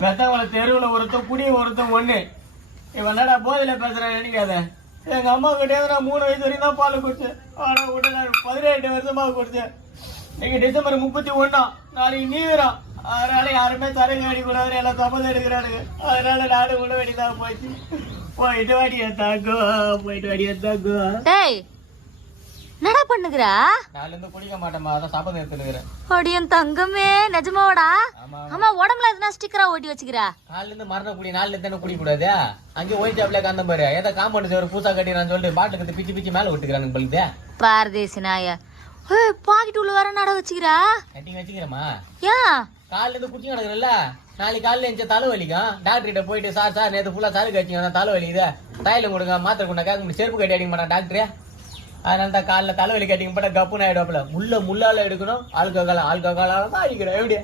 பெத்தவங்கள தெருவில் ஒருத்தன் குடி ஒருத்தன் ஒண்ணு. இவன் என்னடா போதையில பேசுறான் நினைக்காத. எங்க அம்மா கிட்டே நான் 3 வயசு வரைக்கும் தான் பால் குடிச்சேன். ஆனா விட நான் 17 வருஷமா குடிச்சேன். இன்னைக்கு டிசம்பர் 31 நாளைக்கு நீவிரம். அதனால யாருமே தரங்க அடிக்கூடாது எல்லாம் சம்மந்தம் எடுக்கிறானுங்க. அதனால நாடு விட வேண்டியதான் போச்சு. போயிட்டு வாடியா தாக்கோ, போயிட்டு வாடியா தாக்கோ. என்னடா பண்ணுகிறா? நாளைல இருந்து குடிக்க மாட்டேமா, அதான் சாப்பாடு எடுத்துக்கிறேன். அடியன் தங்கமே, நிஜமாவாடா? ஆமா, உடம்புல எதுனா ஸ்டிக்கரா ஓட்டி வச்சுக்கிறா? நாலுல இருந்து மரண குடி, நாலுல இருந்து குடி கூடாது. அங்கே ஒயிட் சாப்பில காந்த பாரு, ஏதோ காம்பவுண்ட் சேவர் பூசா கட்டிறான்னு சொல்லிட்டு பாட்டுக்கு பிச்சு பிச்சு மேல விட்டுக்கிறானு பழுது. பாரதேசி நாய. பாக்கெட் உள்ள வர நட வச்சுக்கிறா? கட்டிங் வச்சுக்கிறேமா. ஏன் காலைல இருந்து குடிச்சு கிடக்குறல்ல, நாளைக்கு காலையில எந்த தலைவலிக்கும். டாக்டர் கிட்ட போயிட்டு சார் நேற்று ஃபுல்லா சருக்கு வச்சுங்க, தலைவலி இதை தைலம் கொடுங்க மாத்திரை கொடுங்க கேட்க முடியும். செருப்பு கட்டி அடிக்க மாட்டான் டாக்டரே. அதனால தான் காலைல தலைவலி கட்டிங்க போட்டா கப்புன்னு ஆயிடுவாப்புல. முள்ளால எடுக்கணும், ஆல்கஹாலால தான் அடிக்கிறேன். எப்படி